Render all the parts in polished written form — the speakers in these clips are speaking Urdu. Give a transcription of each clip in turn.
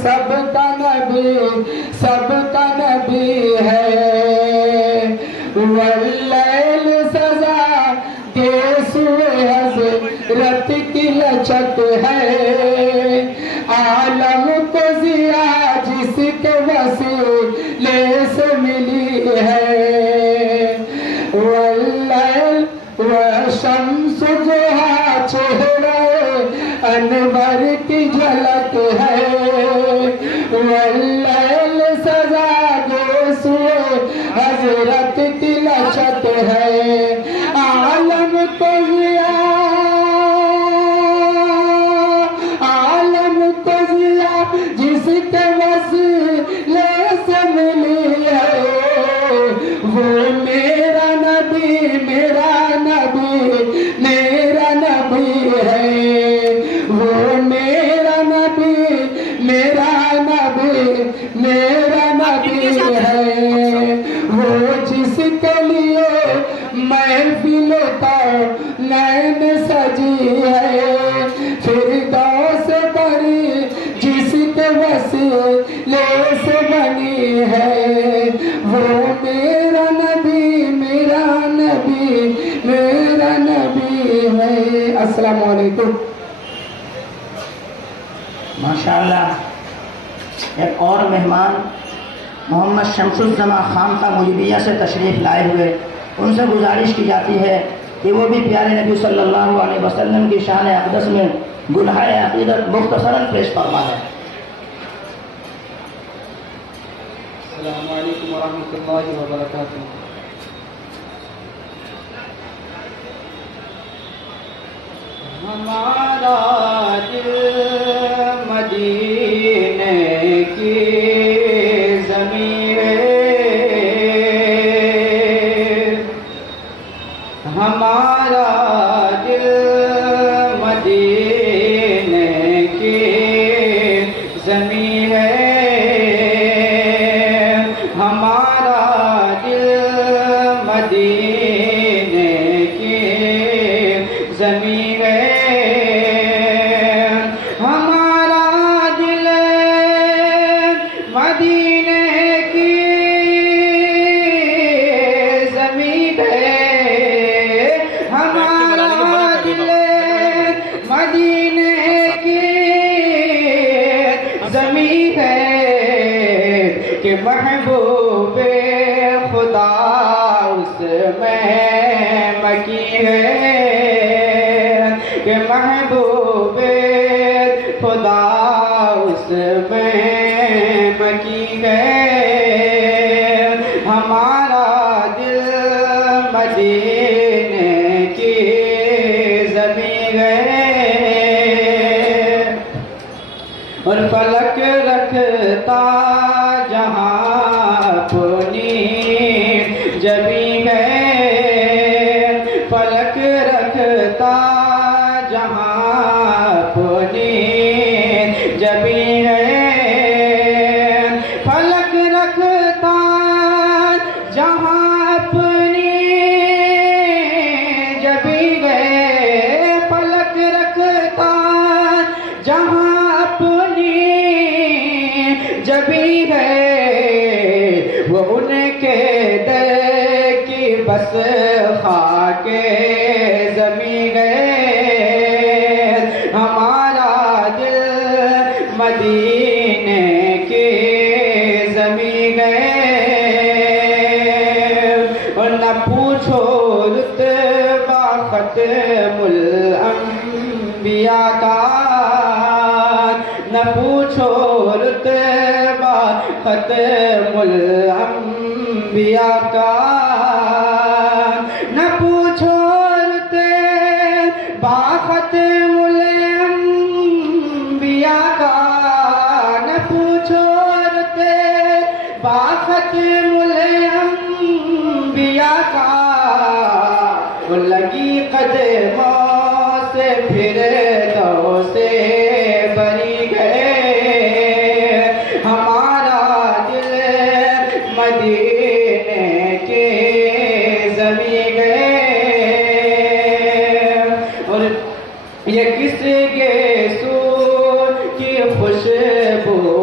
سب کا نبی سب کا نبی ہے واللیل سزا کے سوئے حضرت کی لچک ہے عالم کو ضیا جس کے وسیلے سے ملی ہے واللیل والشمس ضحا چہرہ انور کی جھلک ہے واللیل سزا کے سوئے حضرت کی لچک ہے عالم کو ضیا جس کے وسیلے سے ملی ہے وہ میرا نبی میرا نبی میرا نبی ہے وہ میرا نبی میرا نبی میرا نبی ہے وہ جس کے لیے محفل نین سجی ہے فردوس بری جس کے وسیلے سے بنی ہے وہ میرا نبی میرا نبی میرا نبی ہے السلام علیکم ماشاءاللہ ایک اور مہمان محمد شمس الزما خان کا مجیبیہ سے تشریف لائے ہوئے ان سے گزارش کی جاتی ہے کہ وہ بھی پیارے نبی صلی اللہ علیہ وسلم کی شان اقدس میں گناہ عقیدت مختصراً پیش فرما ہے السلام علیکم ورحمۃ اللہ وبرکاتہ ہمارا دل مدینے کی زمین ہے ہمارا دل مدینے کی زمین ہے ہمارا دل مدینے کی زمین ہے ہمارا دل مدینے کی زمین ہے ہمارا دل مدینے کی زمین ہے کہ محبوب خدا اس میں مکی ہے کہ محبوب خدا اس میں مکی ہے ہمارا دل مدینے کی زمین ہے اور فلک رکھتا جہاں اپنی جبی ہے فلک رکھتا جہاں اپنی جبی ہے فلک رکھتا جہاں اپنی جبی ہے فلک رکھتا جہاں اپنی جبی ہے وہ ان کے در کی بس خاک زمین ہے ہمارا دل مدینے کی زمین ہے اور نہ پوچھو رتبہ ختم الانبیاء کا نہ پوچھو رتبہ ختم الانبیاء کا نہ پوچھو رتبہ ختم الانبیاء کا نہ پوچھو رتبہ ختم الانبیاء کا وہ لگی قدموں سے پھر دو سے بری گئے ہمارا دل مدینے کے زمین گئے اور یہ کس کے سور کی خوشبو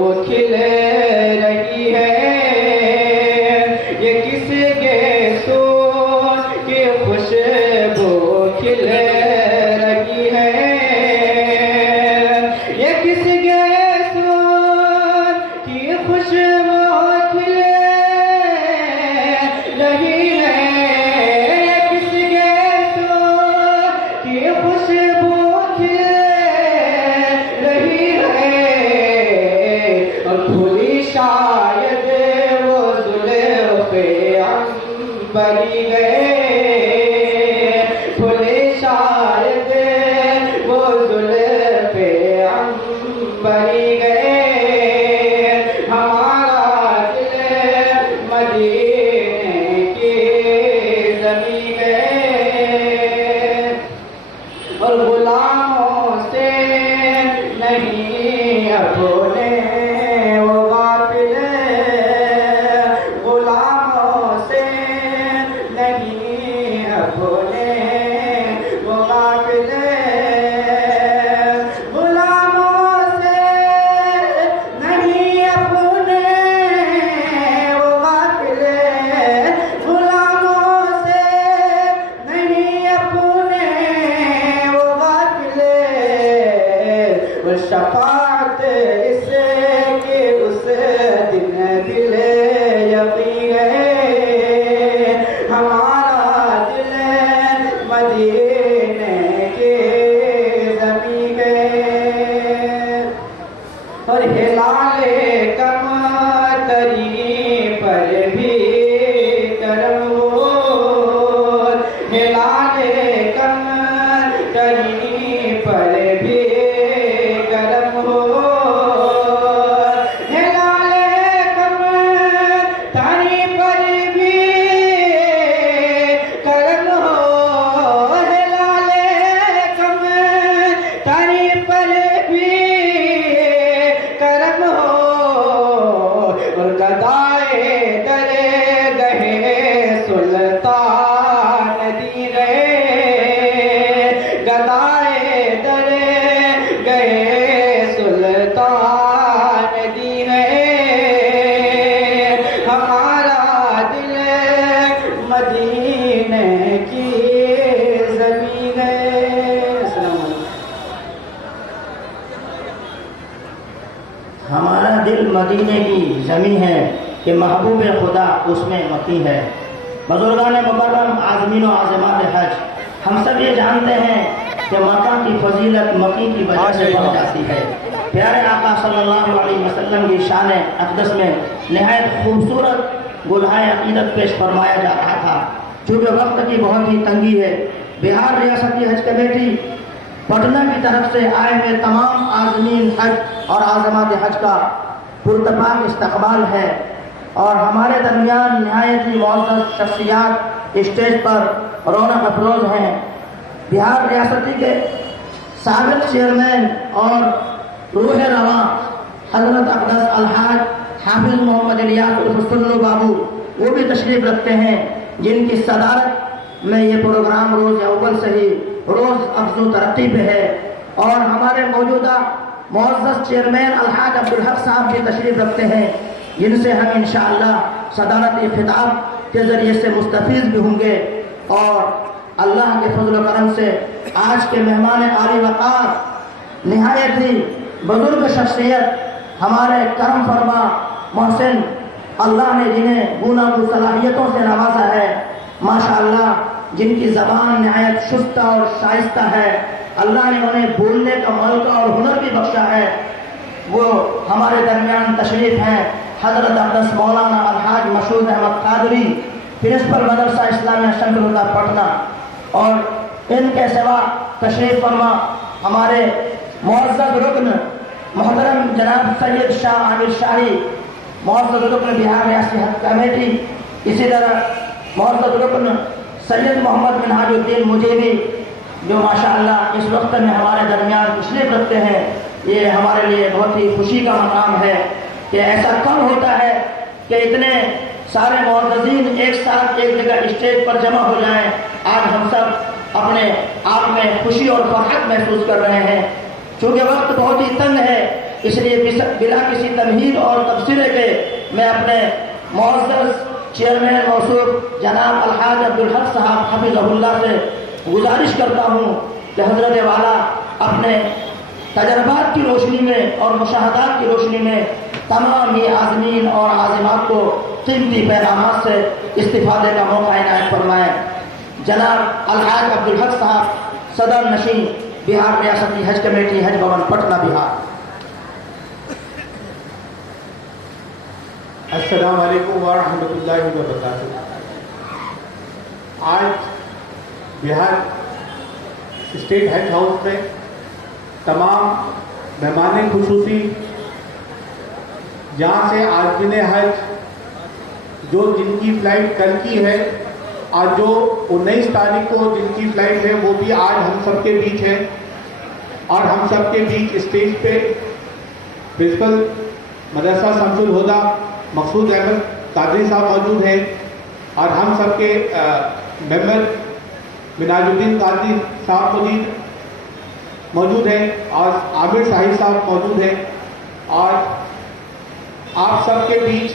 ہلال کمتری پر بھی کرم ہو، ہلال کمتری پر بھی کرم ہو، ہلال کمتری پر بھی کرم ہو، ہلال کمتری پر بھی کرم ہو، اور گدائے در گہے سلطان دی گئے، گدائے در گئے سلطان دی گئے، ہمارا دل مدینے کی زمین ہے۔ السلام علیکم۔ ہمارا دل مدینے کی زمین ہے کہ محبوب خدا اس میں مقیم ہے۔ بزرگان مکرم، عازمین و عازمات حج، ہم سب یہ جانتے ہیں کہ مکہ کی فضیلت مکی کی وجہ سے بڑھ جاتی ہے۔ پیارے آقا صلی اللہ علیہ وسلم کی شان اقدس میں نہایت خوبصورت گلہائے عقیدت پیش فرمایا جا رہا تھا۔ چونکہ وقت کی بہت ہی تنگی ہے، بہار ریاستی حج کمیٹی پٹنہ کی طرف سے آئے ہوئے تمام عازمین حج اور عازمات حج کا پرتپاک استقبال ہے، اور ہمارے درمیان نہایت ہی معزز شخصیات اسٹیج پر رونق افروز ہیں۔ بہار ریاستی کے سابق چیئرمین اور روح رواں حضرت اقدس الحاج حافظ محمد الیاس الحسن بابو وہ بھی تشریف رکھتے ہیں، جن کی صدارت میں یہ پروگرام روز اول سے ہی روز افزو ترقی پہ ہے، اور ہمارے موجودہ معزز چیئرمین الحاج عبدالحق صاحب بھی تشریف رکھتے ہیں، جن سے ہم انشاءاللہ صدارتی خطاب کے ذریعے سے مستفیض بھی ہوں گے، اور اللہ کے فضل و کرم سے آج کے مہمان عالی وقار نہایت ہی بزرگ شخصیت ہمارے کرم فرما محسن، اللہ نے جنہیں گوناگو صلاحیتوں سے نوازا ہے، ماشاءاللہ جن کی زبان نہایت شستہ اور شائستہ ہے، اللہ نے انہیں بولنے کا ملکہ اور ہنر بھی بخشا ہے، وہ ہمارے درمیان تشریف ہیں حضرت اقدس مولانا الحاج مشہور احمد قادری، پرنسپل مدرسہ اسلامیہ شمس الہدیٰ پٹنہ، اور ان کے سوا تشریف فرما ہمارے معزز رکن محترم جناب سید شاہ عامر شاہی، معزز رکن بہار ریاستی حج کمیٹی، اسی طرح معزز رکن سید محمد منہاج الدین مجیبی، جو ماشاءاللہ اس وقت میں ہمارے درمیان تشریف رکھتے ہیں۔ یہ ہمارے لیے بہت ہی خوشی کا مقام ہے کہ ایسا کم ہوتا ہے کہ اتنے سارے معززین ایک ساتھ ایک جگہ اسٹیج پر جمع ہو جائیں۔ آج ہم سب اپنے آپ میں خوشی اور فرحت محسوس کر رہے ہیں۔ چونکہ وقت بہت ہی تنگ ہے، اس لیے بلا کسی تمہید اور تبصرے کے میں اپنے معزز چیئرمین موصوف جناب الحاج عبدالحق صاحب حفظہ اللہ سے گزارش کرتا ہوں کہ حضرت والا اپنے تجربات کی روشنی میں اور مشاہدات کی روشنی میں تمام ہی عازمین اور عازمات کو قیمتی پیغامات سے استفادے کا موقع عنایت فرمائیں۔ جناب الحاج عبدالحق صاحب، صدر نشین بہار ریاستی حج کمیٹی، حج بھون پٹنہ، بہار۔ السلام علیکم ورحمۃ اللہ وبرکاتہ۔ آج بہار اسٹیٹ حج ہاؤس میں تمام مہمان خصوصی جہاں سے عازمین حج جو جن کی فلائٹ کل کی ہے اور جو 19 تاریخ کو جن کی فلائٹ ہے وہ بھی آج ہم سب کے بیچ ہے، اور ہم سب کے بیچ اسٹیج پہ پرنسپل مدرسہ شمس الہدیٰ مقصود احمد قادری صاحب موجود ہیں، اور ہم سب کے ممبر مناج الدین قادری صاحب موجود ہیں، اور عامر شاہی صاحب موجود ہیں، اور آپ سب کے بیچ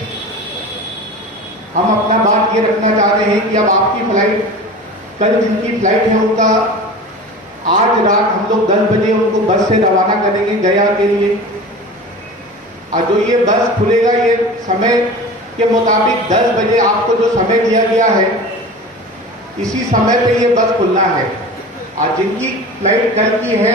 ہم اپنا بات یہ رکھنا چاہ رہے ہیں کہ اب آپ کی فلائٹ کل جن کی فلائٹ ہے ان کا آج رات ہم لوگ 10 بجے ان کو بس سے روانہ کریں گے گیا کے لیے، اور جو یہ بس کھلے گا یہ سمے کے مطابق 10 بجے آپ کو جو سمے دیا گیا ہے اسی سمے پہ یہ بس کھلنا ہے، اور جن کی فلائٹ کل کی ہے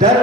10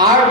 8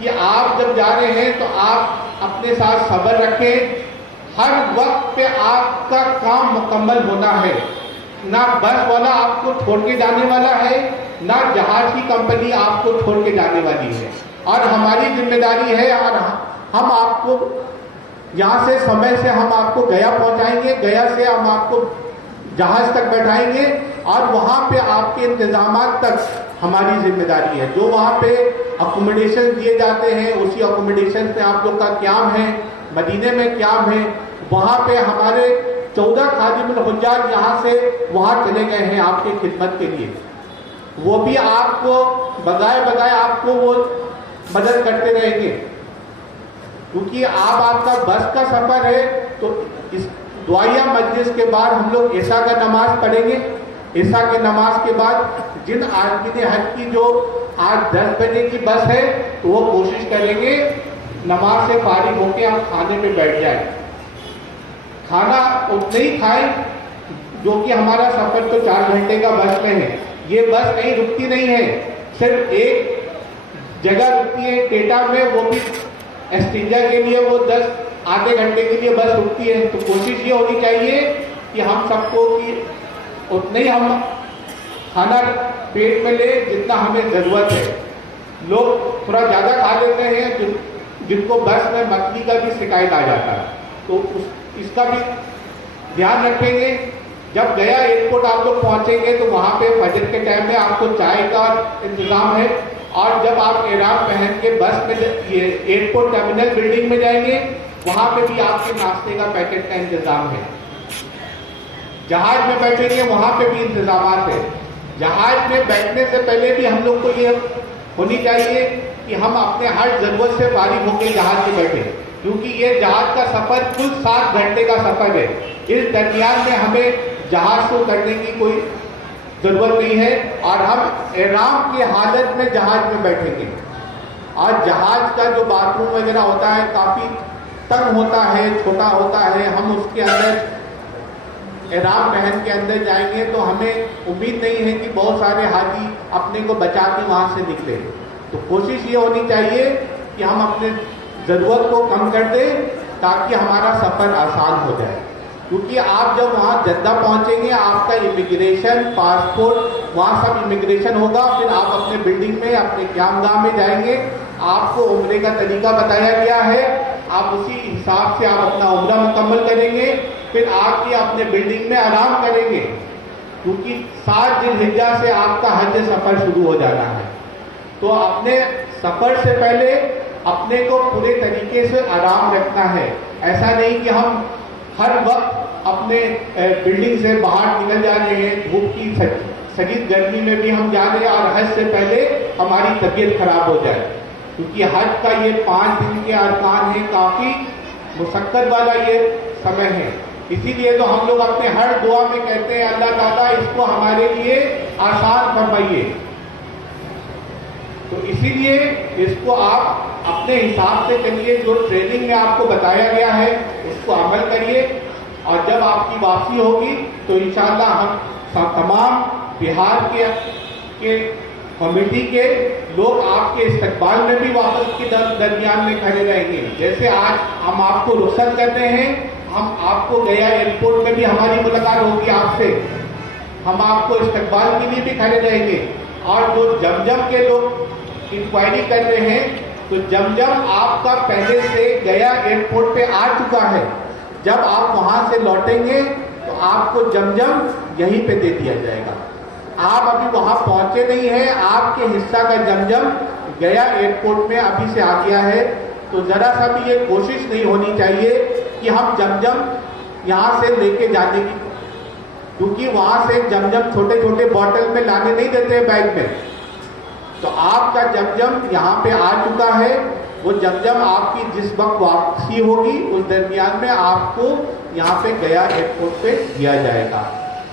کہ آپ جب جا رہے ہیں تو آپ اپنے ساتھ صبر رکھیں. ہر وقت پہ آپ کا کام مکمل ہونا ہے. نہ بس والا آپ کو چھوڑ کے جانے والا ہے، نہ جہاز کی کمپنی آپ کو چھوڑ کے جانے والی ہے. اور ہماری ذمہ داری ہے، اور ہم آپ کو یہاں سے سمے سے ہم آپ کو گیا پہنچائیں گے، گیا سے ہم آپ کو جہاز تک بیٹھائیں گے، اور وہاں پہ آپ کے انتظامات تک ہماری ذمہ داری ہے. جو وہاں پہ اکوموڈیشن دیے جاتے ہیں اسی اکوموڈیشن پہ آپ لوگ کا قیام ہے. مدینے میں قیام ہے، وہاں پہ ہمارے 14 خادم الحجاج یہاں سے وہاں چلے گئے ہیں آپ کی خدمت کے لیے. وہ بھی آپ کو بغائے آپ کو وہ مدد کرتے رہیں گے، کیونکہ آپ کا بس کا سفر ہے. تو اس دعائیہ مجلس کے بعد ہم لوگ عشاء کا نماز پڑھیں گے. عشاء کی نماز کے بعد جن عاقدین حج کی جو آج 10 بجے کی بس ہے تو وہ کوشش کریں گے نماز سے فارغ ہو کے ہم کھانے پہ بیٹھ جائیں. کھانا اتنا ہی کھائیں جو کہ ہمارا سفر تو 4 گھنٹے کا بس میں ہے. یہ بس کہیں رکتی نہیں ہے، صرف ایک جگہ رکتی ہے ٹیٹا میں، وہ بھی استنجا کے لیے وہ آدھے گھنٹے کے لیے بس رکتی ہے. تو کوشش یہ ہونی چاہیے کہ ہم سب کو کہ اتنا ہی ہم کھانا پیٹ میں لے جتنا ہمیں ضرورت ہے. لوگ تھوڑا زیادہ کھا لیتے ہیں جن کو بس میں مکھی کا بھی شکایت آ جاتا ہے، تو اس کا بھی دھیان رکھیں گے. جب گیا ایئرپورٹ آپ لوگ پہنچیں گے تو وہاں پہ فجر کے ٹائم میں آپ کو چائے کا انتظام ہے. اور جب آپ احرام پہن کے بس میں یہ ایئرپورٹ ٹرمینل بلڈنگ میں جائیں گے وہاں پہ بھی آپ کے ناشتے کا پیکٹ کا انتظام ہے. جہاز میں بیٹھیں گے وہاں پہ بھی انتظامات ہے. جہاز میں بیٹھنے سے پہلے بھی ہم لوگ کو یہ ہونی چاہیے کہ ہم اپنے ہر ضرورت سے فارغ ہو کے جہاز میں بیٹھیں، کیونکہ یہ جہاز کا سفر کل 7 گھنٹے کا سفر ہے. اس درمیان میں ہمیں جہاز کو کرنے کی کوئی ضرورت نہیں ہے، اور ہم احرام کی حالت میں جہاز میں بیٹھیں گے. اور جہاز کا جو باتھ روم وغیرہ ہوتا ہے کافی تنگ ہوتا ہے، چھوٹا ہوتا ہے. ہم اس کے اندر احرام پہن کے اندر جائیں گے تو ہمیں امید نہیں ہے کہ بہت سارے حاجی اپنے کو بچا کے وہاں سے نکلے. تو کوشش یہ ہونی چاہیے کہ ہم اپنے ضرورت کو کم کر دیں تاکہ ہمارا سفر آسان ہو جائے. کیونکہ آپ جب وہاں جدہ پہنچیں گے آپ کا امیگریشن، پاسپورٹ، وہاں سب امیگریشن ہوگا. پھر آپ اپنے بلڈنگ میں اپنے قیام گاہ میں جائیں گے. آپ کو عمرے کا طریقہ بتایا گیا ہے، آپ اسی حساب سے آپ اپنا عمرہ مکمل کریں گے. پھر آپ کی اپنے بلڈنگ میں آرام کریں گے، کیونکہ 7 ذی الحجہ سے آپ کا حج سفر شروع ہو جانا ہے. تو اپنے سفر سے پہلے اپنے کو پورے طریقے سے آرام رکھنا ہے. ایسا نہیں کہ ہم ہر وقت اپنے بلڈنگ سے باہر نکل جا رہے ہیں، دھوپ کی شدید گرمی میں بھی ہم جا رہے ہیں اور حج سے پہلے ہماری طبیعت خراب ہو جائے. کیونکہ حج کا یہ 5 دن کے ارکان ہیں، کافی مشقت والا یہ سمے ہے. اسی لیے تو ہم لوگ اپنے ہر دعا میں کہتے ہیں اللہ تعالیٰ اس کو ہمارے لیے آسان فرمائیے. تو اسی لیے اس کو آپ اپنے حساب سے چلیے، جو ٹریننگ میں آپ کو بتایا گیا ہے اس کو عمل کریے. اور جب آپ کی واپسی ہوگی تو انشاءاللہ ہم تمام بہار کے کمیٹی کے لوگ آپ کے استقبال میں بھی واپس کے درمیان میں کھڑے رہیں گے. جیسے آج ہم آپ کو رخصت کرتے ہیں، ہم آپ کو گیا ایئرپورٹ میں بھی ہماری ملاقات ہوگی آپ سے، ہم آپ کو استقبال کے لیے بھی کھڑے رہیں گے. اور جو جمجم کے لوگ انکوائری کر رہے ہیں تو جمجم آپ کا پہلے سے گیا ایئرپورٹ پہ آ چکا ہے. جب آپ وہاں سے لوٹیں گے تو آپ کو جمجم یہیں پہ دے دیا جائے گا. آپ ابھی وہاں پہنچے نہیں ہیں، آپ کے حصہ کا جمجم گیا ایئرپورٹ میں ابھی سے آ گیا ہے. تو ذرا سا بھی یہ کوشش نہیں ہونی چاہیے کہ ہم جمجم یہاں سے لے کے جانے کی، کیونکہ وہاں سے جمجم چھوٹے چھوٹے بوٹل میں لانے نہیں دیتے ہیں بیگ میں. تو آپ کا جمجم یہاں پہ آ چکا ہے. وہ جمجم آپ کی جس وقت واپسی ہوگی اس درمیان میں آپ کو یہاں پہ گیا ایئرپورٹ پہ دیا جائے گا.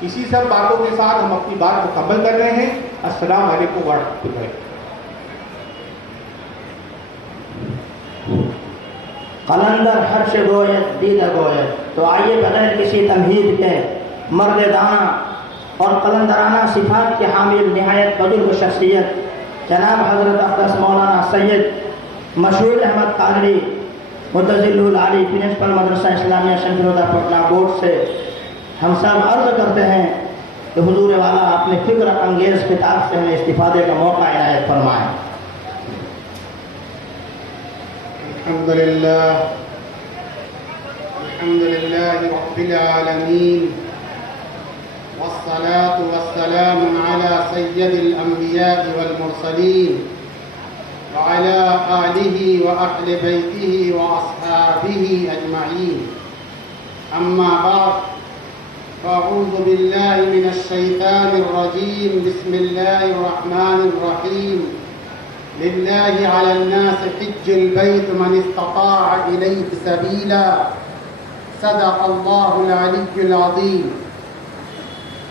اسی سب باتوں کے ساتھ ہم اپنی بات مکمل کر رہے ہیں. السلام علیکم ورحمۃ اللہ. قلندر ہر سے گوید دید گوید. تو آئیے بغیر کسی تمہید کے مرد دانا اور قلندرانہ صفات کے حامل نہایت بزرگ شخصیت جناب حضرت اقدس مولانا سید مشہور احمد قادری متضل العالی پرنسپل مدرسہ اسلامیہ شمشیرودہ پٹنہ بورڈ سے ہم سب عرض کرتے ہیں کہ حضور والا اپنے فکر انگیز خطاب سے ہمیں استفادے کا موقع عنایت فرمائیں۔ الحمد لله رب العالمين والصلاة والسلام على سيد الأنبياء والمرسلين وعلى آله وأهل بيته وأصحابه أجمعين، أما بعد، فأعوذ بالله من الشيطان الرجيم، بسم الله الرحمن الرحيم، لله على الناس حج البيت من استطاع إليه سبيلا، صدق الله العلي العظيم۔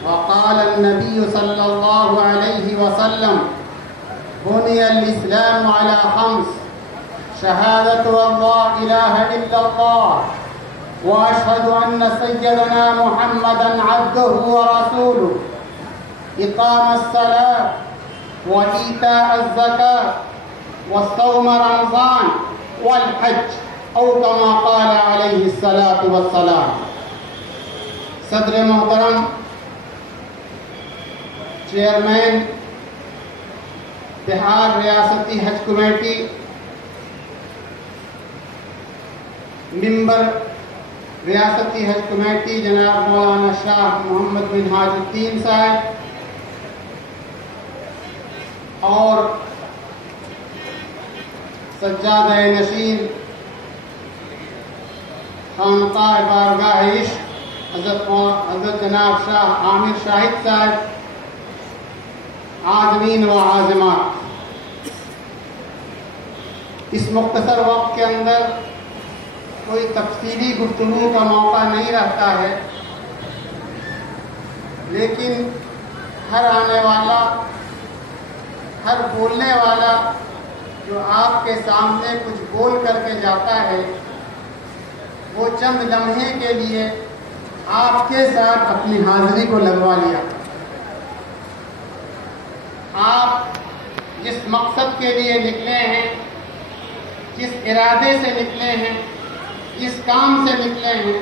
وقال النبي صلى الله عليه وسلم: بني الإسلام على خمس: شهادة أن لا إله إلا الله، وأشهد أن سيدنا محمدا عبده ورسوله، إقام الصلاة وإيتاء الزكاة وصوم رمضان والحج، او كما قال علیہ الصلاۃ والسلام۔ صدر محترم، چیئرمین بہار ریاستی حج کمیٹی، ممبر ریاستی حج کمیٹی جناب مولانا شاہ محمد منہاج الدین صاحب، اور سجادہ نشین خانقاہ بارگاہ عشق حضرت جناب شاہ عامر شاہد صاحب، عازمین و عازمات، اس مختصر وقت کے اندر کوئی تفصیلی گفتگو کا موقع نہیں رہتا ہے، لیکن ہر آنے والا، ہر بولنے والا جو آپ کے سامنے کچھ بول کر کے جاتا ہے، وہ چند لمحے کے لیے آپ کے ساتھ اپنی حاضری کو لگوا لیا۔ آپ جس مقصد کے لیے نکلے ہیں، جس ارادے سے نکلے ہیں، جس کام سے نکلے ہیں،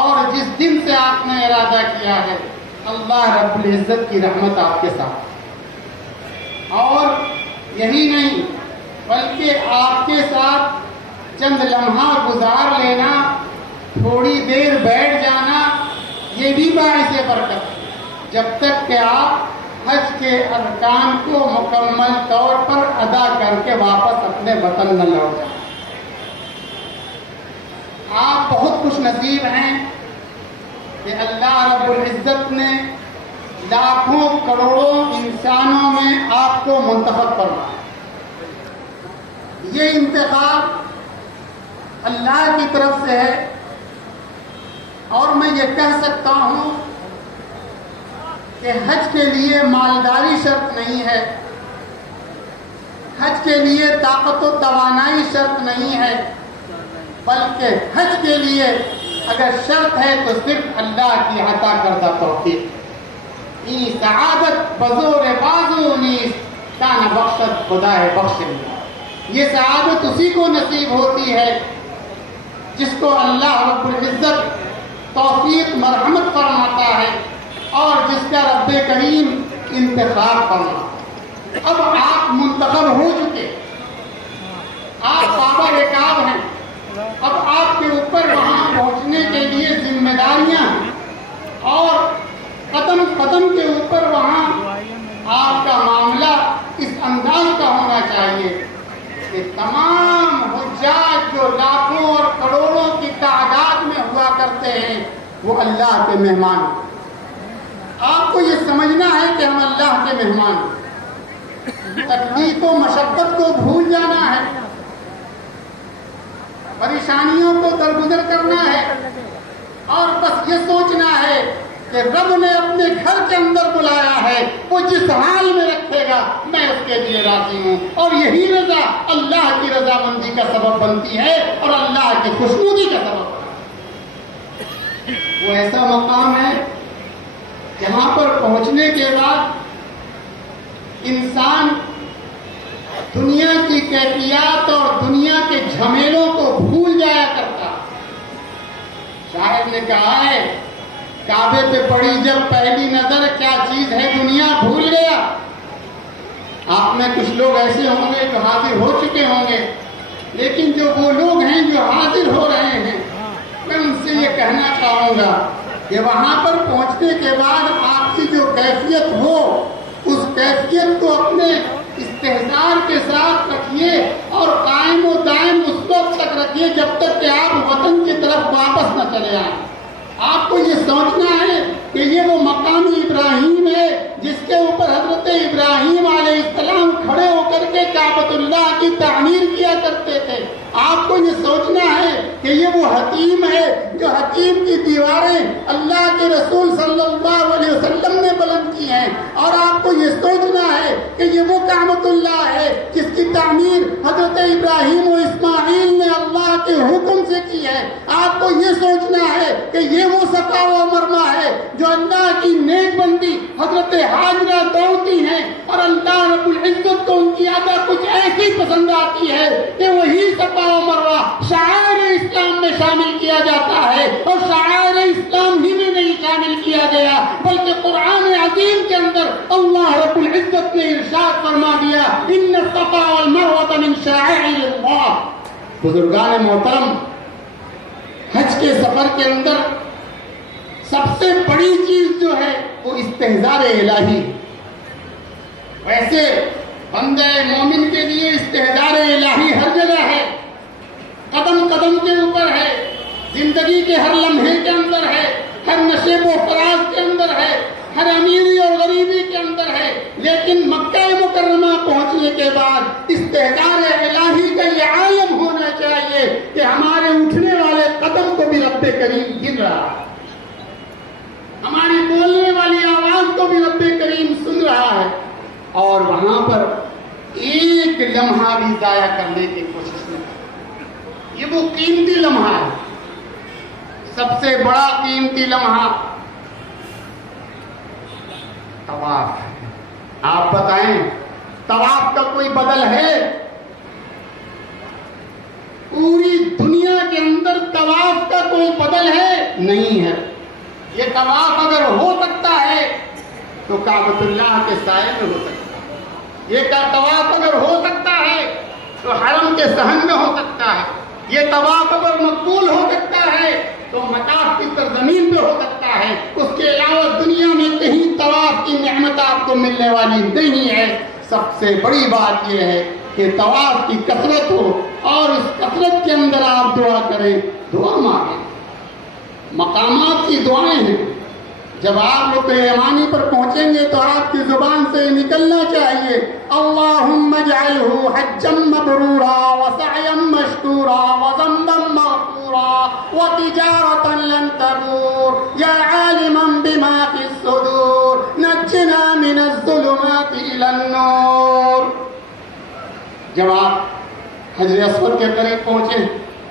اور جس دن سے آپ نے ارادہ کیا ہے، اللہ رب العزت کی رحمت آپ کے ساتھ، اور یہی نہیں بلکہ آپ کے ساتھ چند لمحہ گزار لینا، تھوڑی دیر بیٹھ جانا، یہ بھی باعث برکت ہے، جب تک کہ آپ حج کے ارکان کو مکمل طور پر ادا کر کے واپس اپنے وطن نہ لوٹ جائیں۔ آپ بہت خوش نصیب ہیں کہ اللہ رب العزت نے لاکھوں کروڑوں انسانوں میں آپ کو منتخب فرمایا۔ یہ انتخاب اللہ کی طرف سے ہے، اور میں یہ کہہ سکتا ہوں کہ حج کے لیے مالداری شرط نہیں ہے، حج کے لیے طاقت و توانائی شرط نہیں ہے، بلکہ حج کے لیے اگر شرط ہے تو صرف اللہ کی عطا کردہ توفیق۔ ای سعادت بزور بازو نیست، کان بخشت خدا ہے بخش لیا۔ یہ سعادت اسی کو نصیب ہوتی ہے جس کو اللہ رب العزت توفیق مرحمت فرماتا ہے، اور جس کا رب کریم انتخاب فرماتا ہے۔ اب آپ منتخب ہو چکے، آپ بابا رکاب ہیں، اب آپ کے اوپر وہاں پہنچنے کے لیے ذمہ داریاں ہیں، اور قدم قدم کے اوپر وہاں آپ کا معاملہ اس انداز کا ہونا چاہیے کہ تمام حجاج جو لاکھوں اور کروڑوں کی تعداد میں ہوا کرتے ہیں، وہ اللہ کے مہمان ہیں۔ آپ کو یہ سمجھنا ہے کہ ہم اللہ کے مہمان ہیں، تکلیف و مشقت کو بھول جانا ہے، پریشانیوں کو درگزر کرنا ہے، اور بس یہ سوچنا ہے کہ رب نے اپنے گھر کے اندر بلایا ہے، وہ جس حال میں رکھے گا میں اس کے لیے راضی ہوں، اور یہی رضا اللہ کی رضامندی کا سبب بنتی ہے اور اللہ کی خوشنودی کا سبب بنتی ہے۔ وہ ایسا مقام ہے جہاں پر پہنچنے کے بعد انسان دنیا کی کیفیات اور دنیا کے جھمیلوں کو بھول جایا کرتا. شاعر نے کہا ہے کعبے پہ پڑی جب پہلی نظر کیا چیز ہے دنیا بھول گیا. آپ میں کچھ لوگ ایسے ہوں گے جو حاضر ہو چکے ہوں گے، لیکن جو وہ لوگ ہیں جو حاضر ہو رہے ہیں، میں ان سے یہ کہنا چاہوں گا کہ وہاں پر پہنچنے کے بعد آپ کی جو کیفیت ہو اس کیفیت کو اپنے استحضار کے ساتھ رکھیے اور قائم و دائم اس وقت تک رکھیے جب تک کہ آپ وطن کی طرف واپس نہ چلے آئیں. آپ کو یہ سوچنا ہے کہ یہ وہ مقام ابراہیم ہے جس کے اوپر حضرت ابراہیم علیہ السلام کھڑے ہو کر کے کعبۃ اللہ کی تعمیر کیا کرتے تھے. آپ کو یہ سوچنا ہے کہ یہ وہ حتیم ہے جو حتیم کی دیواریں اللہ کے رسول صلی اللہ علیہ وسلم نے بلند کی ہیں. اور آپ کو یہ سوچنا ہے کہ یہ وہ کعبۃ اللہ ہے جس کی تعمیر حضرت ابراہیم و اسماعیل نے اللہ کے حکم سے کی ہے. آپ کو یہ سوچنا ہے کہ یہ وہ صفا و مرمہ ہے جو اللہ کی نیک بندی حضرت حاجرہ دوڑتی ہیں اور اللہ رب العزت کو ان کی ادا کچھ ایسی پسند آتی ہے کہ وہی صفا و مروہ شعائر اسلام میں شامل کیا جاتا ہے. اور شعائر اسلام ہی میں نہیں شامل کیا گیا بلکہ قرآن عظیم کے اندر اللہ رب العزت نے ارشاد فرما دیا ان الصفا والمروہ من شعائر اللہ. بزرگان محترم، حج کے سفر کے اندر سب سے بڑی چیز جو ہے وہ استحضار الہی. ویسے بندہ مومن کے لیے استحضار الہی ہر جگہ ہے، قدم قدم کے اوپر ہے، زندگی کے ہر لمحے کے اندر ہے، ہر نشیب و فراز کے اندر ہے، ہر امیری اور غریبی کے اندر ہے. لیکن مکہ مکرمہ پہنچنے کے بعد استحضار الہی کا یہ عالم ہونا چاہیے کہ ہمارے اٹھنے والے قدم کو بھی رب کریم گن رہا ہے، ہماری بولنے والی آواز کو بھی رب کریم سن رہا ہے، اور وہاں پر ایک لمحہ بھی ضائع کرنے کی کوشش نہیں. یہ وہ قیمتی لمحہ ہے، سب سے بڑا قیمتی لمحہ طواف ہے. آپ بتائیں طواف کا کوئی بدل ہے؟ پوری دنیا کے اندر طواف کا کوئی بدل ہے؟ نہیں ہے. یہ طواف اگر ہو سکتا ہے تو کعبۃ اللہ کے سائے میں ہو سکتا ہے. یہ طواف اگر ہو سکتا ہے تو حرم کے صحن میں ہو سکتا ہے. یہ طواف اگر مقبول ہو سکتا ہے تو مطاف کی سرزمین پہ ہو سکتا ہے. اس کے علاوہ دنیا میں کہیں طواف کی نعمت آپ کو ملنے والی نہیں ہے. سب سے بڑی بات یہ ہے کہ طواف کی کثرت ہو اور اس کثرت کے اندر آپ دعا کریں، دعا مانگیں. مقامات کی دعائیں ہیں. جب آپ رکن یمانی پر پہنچیں گے تو آپ کی زبان سے نکلنا چاہیے اللہم اجعلہ حجا مبرورا وسعیا مشکورا وذنبا مغفورا وتجارتا لن تبور یا عالما بما فی الصدور نجنا من الظلمات الى النور. جب آپ حجر اسود کے قریب پہنچے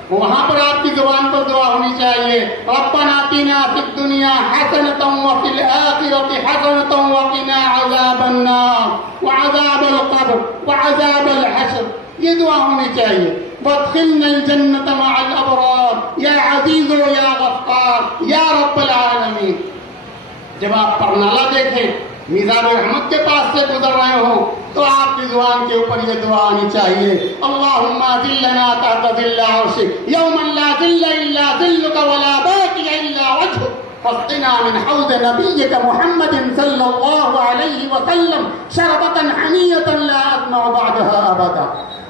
وہاں پر آپ کی زبان پر دعا ہونی چاہیے ربنا آتنا فی الدنیا حسنۃ وفی الآخرۃ حسنۃ وقنا عذاب النار وعذاب القبر وعذاب الحشر. یہ دعا ہونی چاہیے وادخلنا الجنۃ مع الابرار یا عزیز یا غفار یا رب العالمین. جب آپ پرنالہ دیکھیں میزان رحمت کے پاس سے گزر رہے ہوں تو آپ کی زبان کے اوپر یہ دعا آنی چاہیے اللہم ذلنا تحت ذل عرشک یوم لا ذل الا ذلک ولا باقی الا وجہک فاسقنا من حوض نبیک محمد صلی اللہ علیہ وسلم شربتا حنیتا لا اظمأ بعدها ابدا.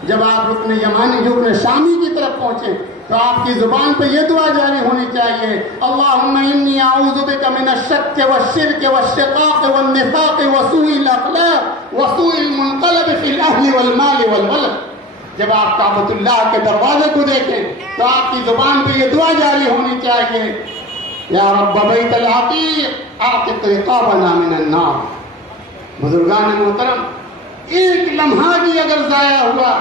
جب آپ رکن یمانی رکن شامی کی طرف پہنچیں تو آپ کی زبان پہ یہ دعا جاری ہونی چاہیے اللہم انی اعوذ بک من الشک والشرک والشقاق والنفاق وسوء الاخلاق وسوء المنقلب فی الاہل والمال والولد. جب آپ کعبۃ اللہ کے دروازے کو دیکھیں تو آپ کی زبان پہ یہ دعا جاری ہونی چاہیے یا رب بیت العتیق اعتق رقابنا من النار. بزرگان محترم، ایک لمحہ بھی اگر ضائع ہوا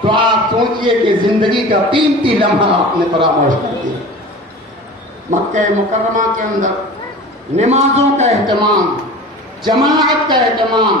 تو آپ سوچئے کہ زندگی کا قیمتی لمحہ آپ نے فراموش کر دیا. مکہ مکرمہ کے اندر نمازوں کا اہتمام، جماعت کا اہتمام،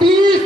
20